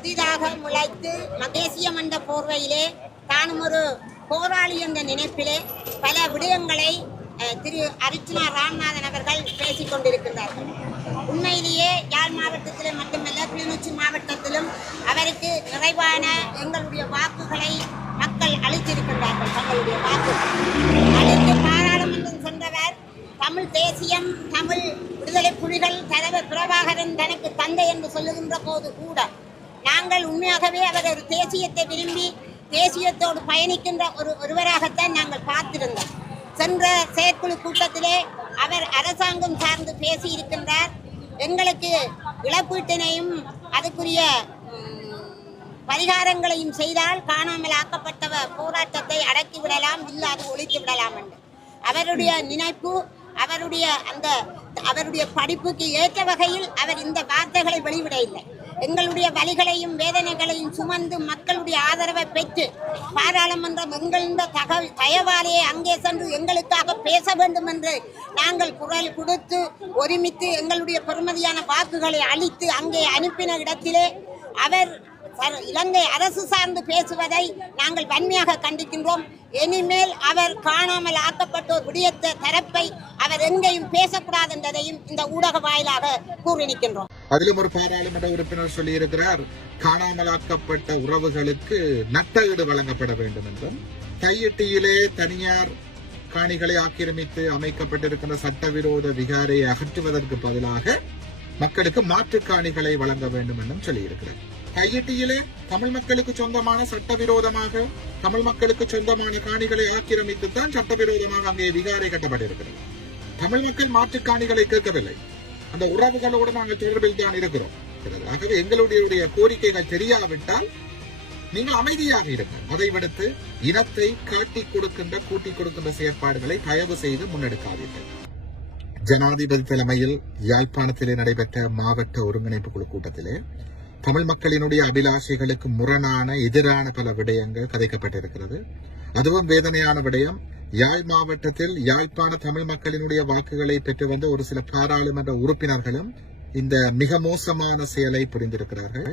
புதிதாக முளைத்து தேசியம் என்ற போர்வையிலே தானும் ஒரு போராளி என்ற நினைப்பிலே பல விடயங்களை திரு அர்ச்சுனா ராமநாதன் அவர்கள் பேசிக் கொண்டிருக்கின்றார்கள். உண்மையிலேயே யாழ் மாவட்டத்திலே மட்டுமல்ல, கிளிநொச்சி மாவட்டத்திலும் அவருக்கு நிறைவான எங்களுடைய வாக்குகளை மக்கள் அளித்திருக்கின்றார்கள். தங்களுடைய வாக்குகள் அளித்து பாராளுமன்றம் சென்றவர் தமிழ் தேசியம், தமிழ் விடுதலை புலிகள், தலைவர் பிரபாகரன் தனக்கு தந்தை என்று சொல்லுகின்ற போது கூட நாங்கள் உண்மையாகவே அவர் ஒரு தேசியத்தை விரும்பி தேசியத்தோடு பயணிக்கின்ற ஒருவராகத்தான் நாங்கள் பார்த்திருந்தோம். சென்ற செயற்குழு கூட்டத்திலே அவர் அரசாங்கம் சார்ந்து பேசியிருக்கின்றார். எங்களுக்கு இழப்பீட்டினையும் அதுக்குரிய பரிகாரங்களையும் செய்தால் காணாமல் ஆக்கப்பட்ட போராட்டத்தை அடக்கிவிடலாம், இல்லை அது ஒழித்து விடலாம் என்று அவருடைய நினைப்பு, அவருடைய படிப்புக்கு ஏற்ற வகையில் அவர் இந்த வார்த்தைகளை வெளிவிட இல்லை. எங்களுடைய வலிகளையும் வேதனைகளையும் சுமந்து மக்களுடைய ஆதரவை பெற்று பாராளுமன்றம் எங்களின் தயவாலேயே அங்கே சென்று எங்களுக்காக பேச வேண்டும் என்று நாங்கள் குரல் கொடுத்து ஒருமித்து எங்களுடைய பெருமதியான வாக்குகளை அளித்து அங்கே அனுப்பின இடத்திலே அவர் இலங்கை அரசு சார்ந்து பேசுவதை நாங்கள் வன்மையாக கண்டிக்கின்றோம். இனிமேல் அவர் காணாமல் ஆக்கப்பட்டோர் விடயத்த தரப்பை அவர் எங்கேயும் பேசக்கூடாது என்றதையும் இந்த ஊடக வாயிலாக கூறி நிற்கின்றோம். அதிலும் ஒரு பாராளுமன்ற உறுப்பினர் சொல்லியிருக்கிறார், காணாமலாக்கப்பட்ட உறவுகளுக்கு நட்டஈடு வழங்கப்பட வேண்டும் என்றும், கையெட்டியிலே தனியார் காணிகளை ஆக்கிரமித்து அமைக்கப்பட்டிருக்கின்ற சட்டவிரோத விகாரையை அகற்றுவதற்கு பதிலாக மக்களுக்கு மாற்று காணிகளை வழங்க வேண்டும் என்றும் சொல்லியிருக்கிறார். கையெட்டியிலே தமிழ் மக்களுக்கு சொந்தமான சட்டவிரோதமாக தமிழ் மக்களுக்கு சொந்தமான காணிகளை ஆக்கிரமித்துத்தான் சட்டவிரோதமாக அங்கே விகாரை கட்டப்பட்டிருக்கிறது. தமிழ் மக்கள் மாற்று காணிகளை கேட்கவில்லை. அந்த உறவுகளோடு நாங்கள் தொடர்பில் தான் இருக்கிறோம். ஆகவே எங்களுடைய கோரிக்கைகள் தெரியாவிட்டால் நீங்கள் அமைதியாக இருங்கள். அதை விடுத்து இனத்தை காட்டிக் கொடுக்கின்ற கூட்டிக் கொடுக்கின்ற செயற்பாடுகளை தயவு செய்து முன்னெடுக்காதீர்கள். ஜனாதிபதி தலைமையில் யாழ்ப்பாணத்திலே நடைபெற்ற மாவட்ட ஒருங்கிணைப்பு குழு கூட்டத்திலே தமிழ் மக்களினுடைய அபிலாஷைகளுக்கு முரணான எதிரான பல விடயங்கள் கதைக்கப்பட்டிருக்கிறது. அதுவும் வேதனையான விடயம், யாழ் மாவட்டத்தில் யாழ்ப்பாண தமிழ் மக்களினுடைய வாக்குகளை பெற்று வந்த ஒரு சில பாராளுமன்ற உறுப்பினர்களும் இந்த மிக மோசமான செயலை புரிந்திருக்கிறார்கள்.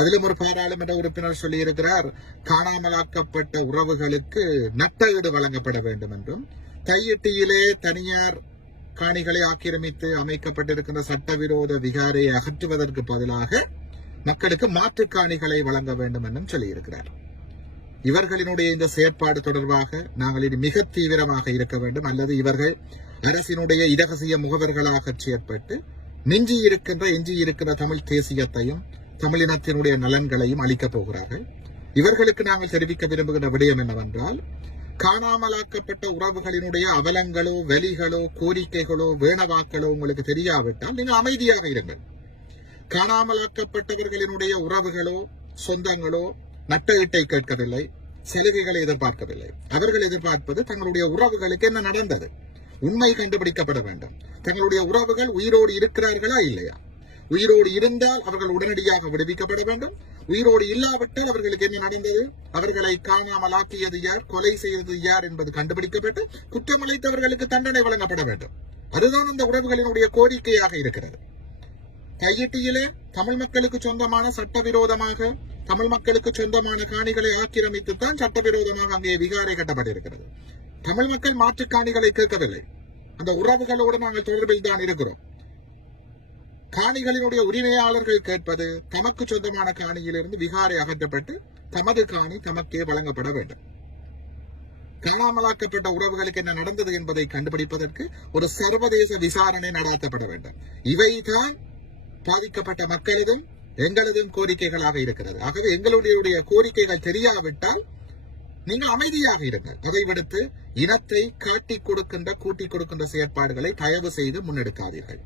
அதிலும் ஒரு பாராளுமன்ற உறுப்பினர் சொல்லியிருக்கிறார், காணாமலாக்கப்பட்ட உறவுகளுக்கு நட்டஈடு வழங்கப்பட வேண்டும் என்றும், கையெட்டியிலே தனியார் காணிகளை ஆக்கிரமித்து அமைக்கப்பட்டிருக்கின்ற சட்டவிரோத விகாரையை அகற்றுவதற்கு பதிலாக மக்களுக்கு மாற்று காணிகளை வழங்க வேண்டும் என்றும் சொல்லியிருக்கிறார். இவர்களினுடைய இந்த செயற்பாடு தொடர்பாக நாங்கள் இது மிக தீவிரமாக இருக்க வேண்டும், அல்லது இவர்கள் அரசினுடைய இரகசிய முகவர்களாக செயற்பட்டு எஞ்சியிருக்கின்ற தமிழ் தேசியத்தையும் தமிழினத்தினுடைய நலன்களையும் அளிக்கப் போகிறார்கள். இவர்களுக்கு நாங்கள் தெரிவிக்க விரும்புகின்ற விடயம் என்னவென்றால், காணாமலாக்கப்பட்ட உறவுகளினுடைய அவலங்களோ வெளிகளோ கோரிக்கைகளோ வேணவாக்களோ உங்களுக்கு தெரியாவிட்டால் நீங்கள் அமைதியாக இருங்கள். காணாமலாக்கப்பட்டவர்களினுடைய உறவுகளோ சொந்தங்களோ நட்டஈட்டை கேட்கவில்லை, சலுகைகளை எதிர்பார்க்கவில்லை. அவர்கள் எதிர்பார்ப்பது தங்களுடைய உறவுகளுக்கு என்ன நடந்தது, உண்மை கண்டுபிடிக்கப்பட வேண்டும். தங்களுடைய உறவுகள் உயிரோடு இருக்கிறார்களா இல்லையா, உயிரோடு இருந்தால் அவர்கள் உடனடியாக விடுவிக்கப்பட வேண்டும், உயிரோடு இல்லாவிட்டால் அவர்களுக்கு என்ன நடந்தது, அவர்களை காணாமலாக்கியது யார், கொலை செய்தது யார் என்பது கண்டுபிடிக்கப்பட்டு குற்றமளித்தவர்களுக்கு தண்டனை வழங்கப்பட வேண்டும். அதுதான் அந்த உறவுகளினுடைய கோரிக்கையாக இருக்கிறது. கையெட்டியிலே தமிழ் மக்களுக்கு சொந்தமான சட்டவிரோதமாக தமிழ் மக்களுக்கு சொந்தமான காணிகளை ஆக்கிரமித்துத்தான் சட்டவிரோதமாக அங்கே விகாரை கட்டப்பட்டிருக்கிறது. தமிழ் மக்கள் மாற்று காணிகளை கேட்கவில்லை. அந்த உறவுகளோடு நாங்கள் தொடர்பில் தான் இருக்கிறோம். காணிகளினுடைய உரிமையாளர்கள் கேட்பது தமக்கு சொந்தமான காணியிலிருந்து விகாரை அகற்றப்பட்டு தமது காணி தமக்கே வழங்கப்பட வேண்டும். காணாமலாக்கப்பட்ட உறவுகளுக்கு என்ன நடந்தது என்பதை கண்டுபிடிப்பதற்கு ஒரு சர்வதேச விசாரணை நடத்தப்பட வேண்டும். இவைதான் பாதிக்கப்பட்ட மக்களதும் எங்களதும் கோரிக்கைகளாக இருக்கிறது. ஆகவே எங்களுடைய கோரிக்கைகள் தெரியாவிட்டால் நீங்கள் அமைதியாக இருங்கள். அதை விடுத்து இனத்தை காட்டிக் கொடுக்கின்ற கூட்டிக் கொடுக்கின்ற செயற்பாடுகளை தயவு செய்து முன்னெடுக்காதீர்கள்.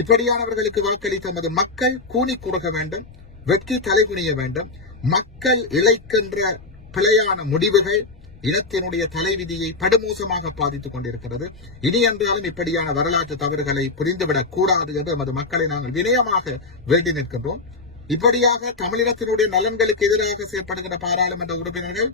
இப்படியானவர்களுக்கு வாக்களித்த நமது மக்கள் கூனி குறுக வேண்டும், வெட்கி தலைகுனிய வேண்டும். மக்கள் இழைக்கின்ற பிழையான முடிவுகள் இனத்தினுடைய தலைவிதியை படுமோசமாக பாதித்துக் கொண்டிருக்கிறது. இனி என்றாலும் இப்படியான வரலாற்று தவறுகளை புரிந்துவிடக் கூடாது என்று நமது மக்களை நாங்கள் வினயமாக வேண்டி நிற்கின்றோம். இப்படியாக தமிழினத்தினுடைய நலன்களுக்கு எதிராக செயற்படுகின்ற பாராளுமன்ற உறுப்பினர்கள்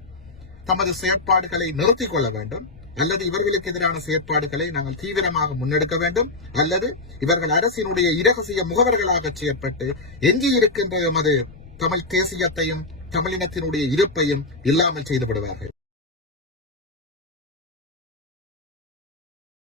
தமது செயற்பாடுகளை நிறுத்திக் கொள்ள வேண்டும், அல்லது இவர்களுக்கு எதிரான செயற்பாடுகளை நாங்கள் தீவிரமாக முன்னெடுக்க வேண்டும், அல்லது இவர்கள் அரசினுடைய இரகசிய முகவர்களாக செயற்பட்டு எஞ்சியிருக்கின்ற எமது தமிழ் தேசியத்தையும் தமிழினத்தினுடைய இருப்பையும் இல்லாமல் செய்து விடுவார்கள்.